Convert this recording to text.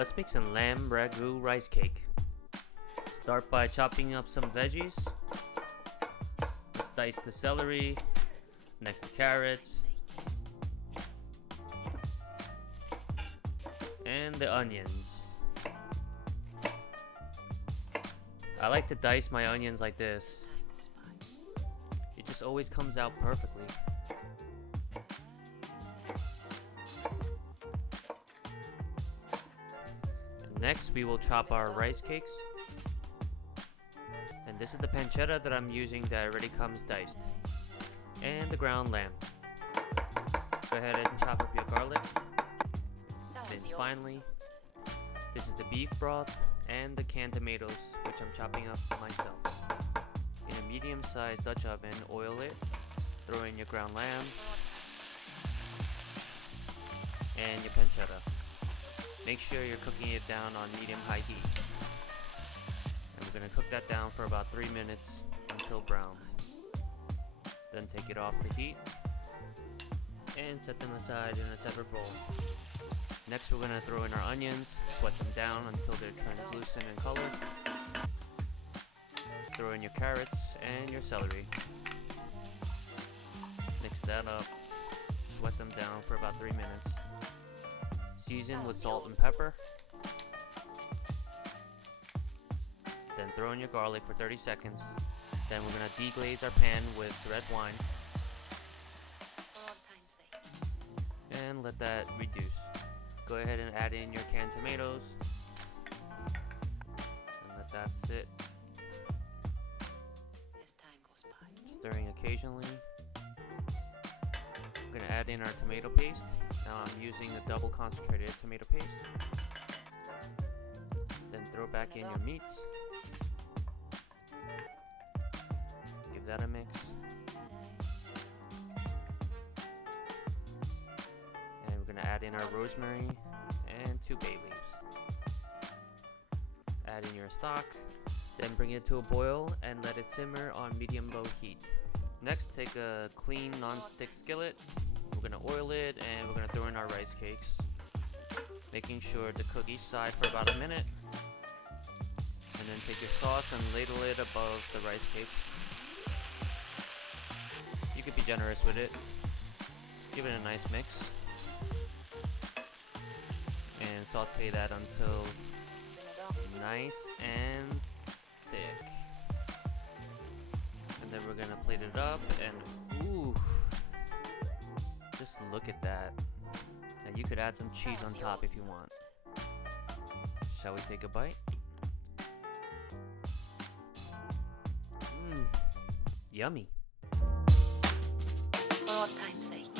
Let's make some Lamb Ragu Rice Cake. Start by chopping up some veggies. Let's dice the celery, next the carrots, and the onions. I like to dice my onions like this. It just always comes out perfectly. And next we will chop our rice cakes. And this is the pancetta that I'm using that already comes diced. And the ground lamb. Go ahead and chop up your garlic. Mince finely. This is the beef broth and the canned tomatoes, which I'm chopping up myself. In a medium-sized Dutch oven, oil it. Throw in your ground lamb and your pancetta. Make sure you're cooking it down on medium-high heat. And we're going to cook that down for about 3 minutes until browned. Then take it off the heat and set them aside in a separate bowl. Next we're going to throw in our onions, sweat them down until they're translucent in color. Throw in your carrots and your celery. Mix that up, sweat them down for about 3 minutes. Season with salt and pepper. Then throw in your garlic for 30 seconds. Then we're going to deglaze our pan with red wine. And let that reduce. Go ahead and add in your canned tomatoes. And let that sit. Stirring occasionally. We're going to add in our tomato paste. Now I'm using a double concentrated tomato paste. Then throw back in your meats. Give that a mix. And we're going to add in our rosemary and 2 bay leaves. Add in your stock. Then bring it to a boil and let it simmer on medium-low heat. Next, take a clean non-stick skillet. We're going to oil it and we're going to throw in our rice cakes. Making sure to cook each side for about a minute. And then take your sauce and ladle it above the rice cakes. You could be generous with it. Give it a nice mix. And saute that until nice and thick. And then we're gonna plate it up and ooh, just look at that. And you could add some cheese on top if you want. Shall we take a bite? Yummy. For old time's sake.